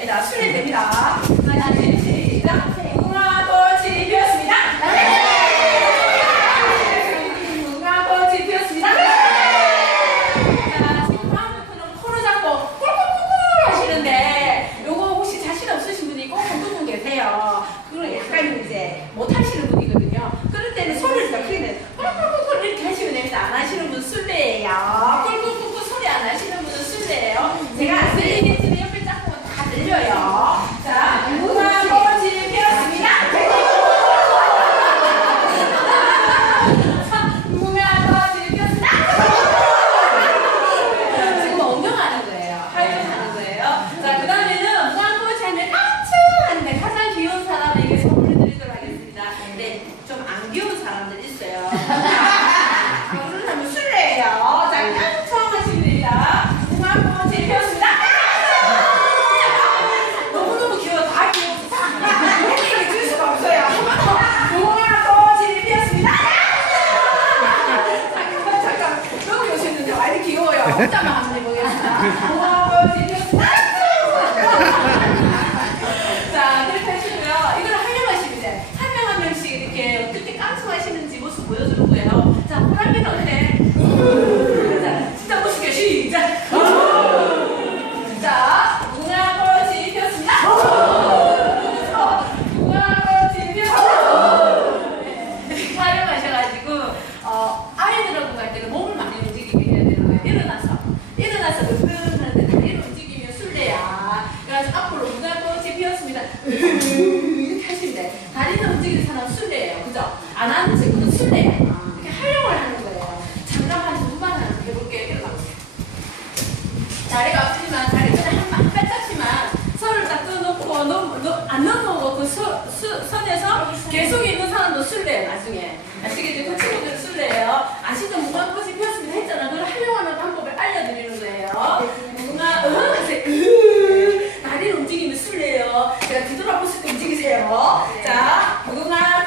술래입니다. 술래됩니다. 하나, 둘, 시작. 이제 못 하시는 분이거든요. 그럴 때는 소리를 더 크게 내요. 꿀꿀꿀꿀 이렇게 하시면 됩니다. 안 하시는 분 술래예요. 꿀꿀꿀꿀 소리 안 하시는 분은 술래예요. 제가 안 들리겠지만 옆에 짝꿍은 다 들려요. 자, 무궁화꽃이 피었습니다. 무궁화꽃이 피었습니다. 지금 엉경하는 거예요. 활용하는 거예요. 자, 그 다음에는 무궁화꽃이 하면 깜짝한데 가장 귀여운 사람에게 선물 드리도록 하겠습니다. 근데 좀 안 귀여운 사람들 있어요. 아, 그런 사람은 술래예요. 자, 깜짝 하시면 됩니다. 무궁화꽃이 피었습니다. 너무너무 귀여워. 다 귀여워. 혜택이 줄 수가 없어요. 무궁화꽃이 피었습니다. 잠깐만, 잠깐. 여기 오셨는데 와 이렇게 귀여워요. 혼자만 한번 해보겠습니다. 무궁화꽃이 피었습니다. 자, 그렇게 하시고요. 이걸 하려고 하시면 돼. 한 명 한 명씩 이렇게 어떻게 깡총하시는지 모습 거예요. 자, 호랑이는 어때? 자, 진짜 멋있게 시작! 자, 무궁화꽃이 피었습니다. 무궁화꽃이 피었습니다. 네, 촬영하셔가지고 어, 아이들하고 갈 때는 몸을 많이 움직이게 해야 되는 거예요. 일어나서 일어나서 으르는데 다리를 움직이면 술래야. 그래서 앞으로 무궁화꽃이 피었습니다. 이렇게 하시면 돼. 다리는 움직이는 사람 술래예요. 그죠? 안 하는 자리가 없지만 자리를 한, 한 발짝씩만 서로 다 떠놓고 너무, 안 넘어오고 그 수, 수, 선에서 계속 있는 사람도 술래요 나중에 아시겠죠? 그 친구들 술래요 아시죠? 무한 꽃이 피었습니다 했잖아 그걸 활용하는 방법을 알려드리는 거예요 뭔가 응? 으 다리를 움직이면 술래요 제가 뒤돌아보실 때 움직이세요 자 누군가